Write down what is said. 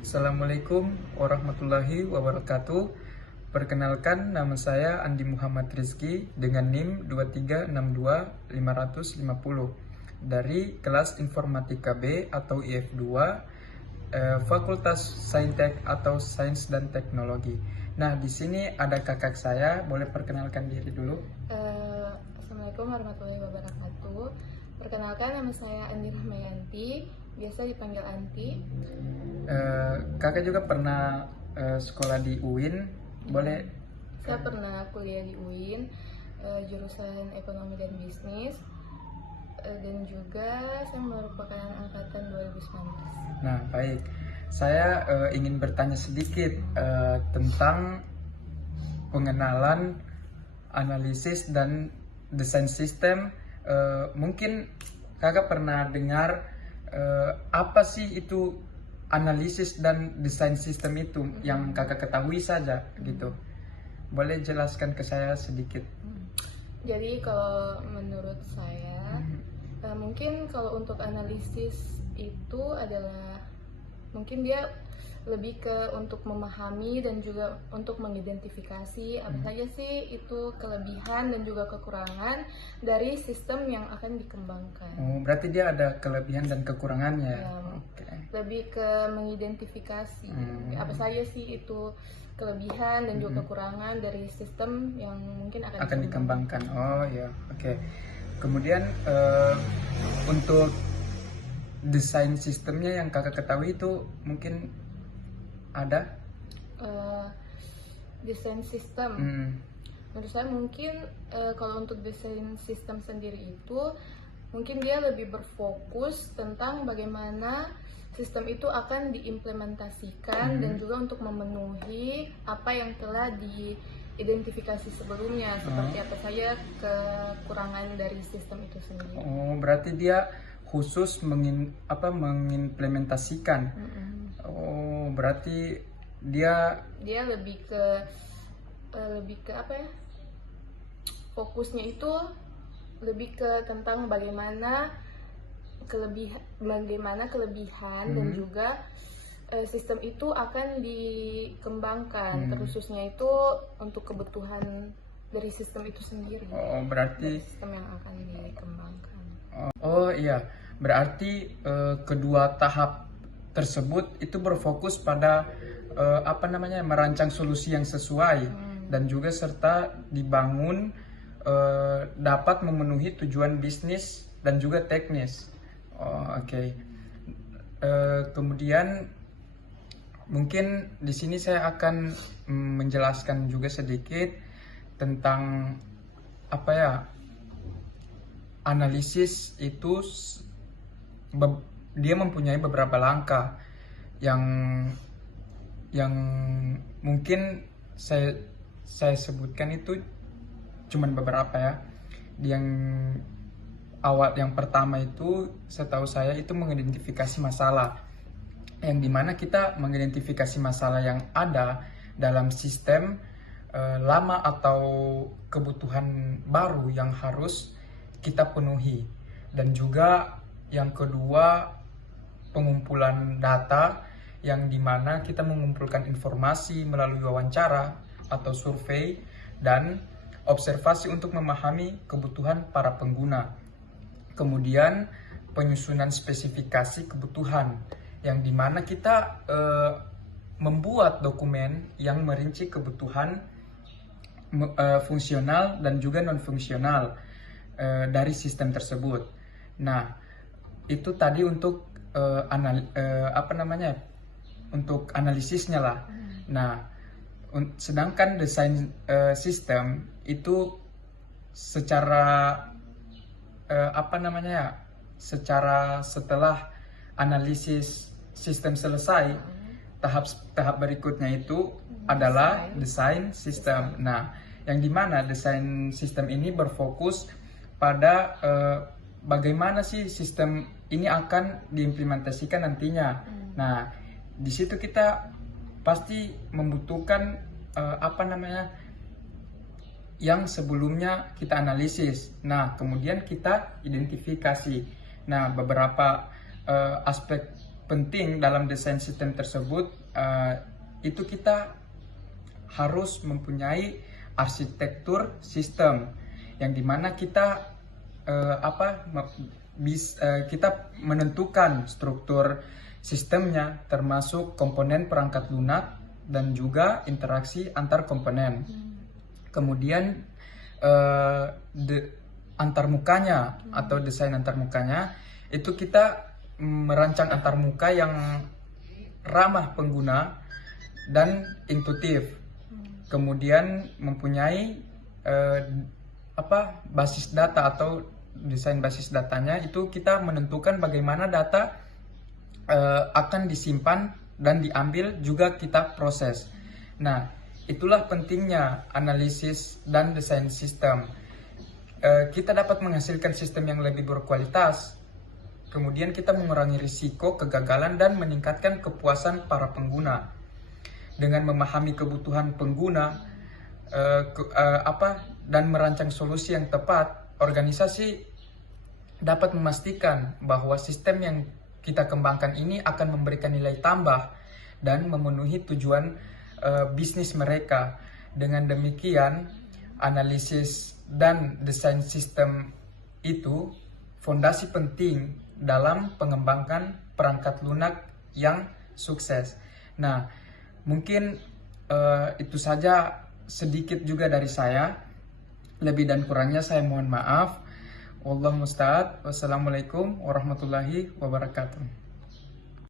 Assalamualaikum warahmatullahi wabarakatuh. Perkenalkan, nama saya Andi Muhammad Rizky dengan NIM 2362550 dari kelas Informatika B atau IF2, Fakultas Saintek atau Sains dan Teknologi. Nah, di sini ada kakak saya, boleh perkenalkan diri dulu? Assalamualaikum warahmatullahi wabarakatuh. Perkenalkan, nama saya Andi Rahmayanti, biasa dipanggil Anti. Kakak juga pernah sekolah di UIN, boleh? Saya pernah kuliah di UIN, jurusan Ekonomi dan Bisnis, dan juga saya merupakan angkatan 2019. Nah, baik. Saya ingin bertanya sedikit tentang pengenalan, analisis, dan desain sistem. Mungkin kakak pernah dengar apa sih itu analisis dan desain sistem itu yang kakak ketahui saja gitu. Boleh jelaskan ke saya sedikit? Jadi kalau menurut saya, mungkin kalau untuk analisis itu adalah mungkin dia lebih ke untuk memahami dan juga untuk mengidentifikasi apa saja sih itu kelebihan dan juga kekurangan dari sistem yang akan dikembangkan. Oh, berarti dia ada kelebihan dan kekurangannya. Ya, Oke. lebih ke mengidentifikasi apa saja sih itu kelebihan dan juga kekurangan dari sistem yang mungkin akan Dikembangkan. Oh ya, oke. Kemudian untuk desain sistemnya yang kakak ketahui itu mungkin ada? Desain sistem. Menurut saya mungkin kalau untuk desain sistem sendiri itu mungkin dia lebih berfokus tentang bagaimana sistem itu akan diimplementasikan dan juga untuk memenuhi apa yang telah diidentifikasi sebelumnya, seperti apa saja kekurangan dari sistem itu sendiri. Oh, berarti dia khusus mengimplementasikan. Oh, berarti dia lebih ke apa ya? Fokusnya itu lebih ke tentang bagaimana kelebihan dan juga sistem itu akan dikembangkan, khususnya itu untuk kebutuhan dari sistem itu sendiri. Oh, berarti sistem yang akan dikembangkan. Oh iya, berarti kedua tahap tersebut itu berfokus pada merancang solusi yang sesuai dan juga serta dibangun dapat memenuhi tujuan bisnis dan juga teknis. Oh, oke. Kemudian mungkin di sini saya akan menjelaskan juga sedikit tentang analisis itu dia mempunyai beberapa langkah yang mungkin saya sebutkan itu cuman beberapa ya. Yang pertama itu setahu saya itu mengidentifikasi masalah, yang dimana kita mengidentifikasi masalah yang ada dalam sistem lama atau kebutuhan baru yang harus kita penuhi. Dan juga yang kedua, pengumpulan data, yang dimana kita mengumpulkan informasi melalui wawancara atau survei dan observasi untuk memahami kebutuhan para pengguna. Kemudian penyusunan spesifikasi kebutuhan, yang dimana kita membuat dokumen yang merinci kebutuhan fungsional dan juga non fungsional dari sistem tersebut. Nah, itu tadi untuk untuk analisisnya lah. Nah, sedangkan desain sistem itu secara setelah analisis sistem selesai, tahap berikutnya itu adalah desain sistem. Nah, yang dimana desain sistem ini berfokus pada bagaimana sih sistem ini akan diimplementasikan nantinya. Nah, di situ kita pasti membutuhkan yang sebelumnya kita analisis. Nah, kemudian kita identifikasi. Nah, beberapa aspek penting dalam desain sistem tersebut itu kita harus mempunyai arsitektur sistem yang dimana kita kita menentukan struktur sistemnya, termasuk komponen perangkat lunak dan juga interaksi antar komponen. Kemudian antarmukanya atau desain antarmukanya itu kita merancang antarmuka yang ramah pengguna dan intuitif. Kemudian mempunyai basis data atau desain basis datanya, itu kita menentukan bagaimana data akan disimpan dan diambil, juga kita proses. Nah, itulah pentingnya analisis dan desain sistem. Kita dapat menghasilkan sistem yang lebih berkualitas, kemudian kita mengurangi risiko kegagalan dan meningkatkan kepuasan para pengguna. Dengan memahami kebutuhan pengguna dan merancang solusi yang tepat, organisasi dapat memastikan bahwa sistem yang kita kembangkan ini akan memberikan nilai tambah dan memenuhi tujuan bisnis mereka. Dengan demikian, analisis dan desain sistem itu fondasi penting dalam pengembangan perangkat lunak yang sukses. Nah, mungkin itu saja sedikit juga dari saya. Lebih dan kurangnya saya mohon maaf. Wallahu musta'an. Wassalamualaikum warahmatullahi wabarakatuh.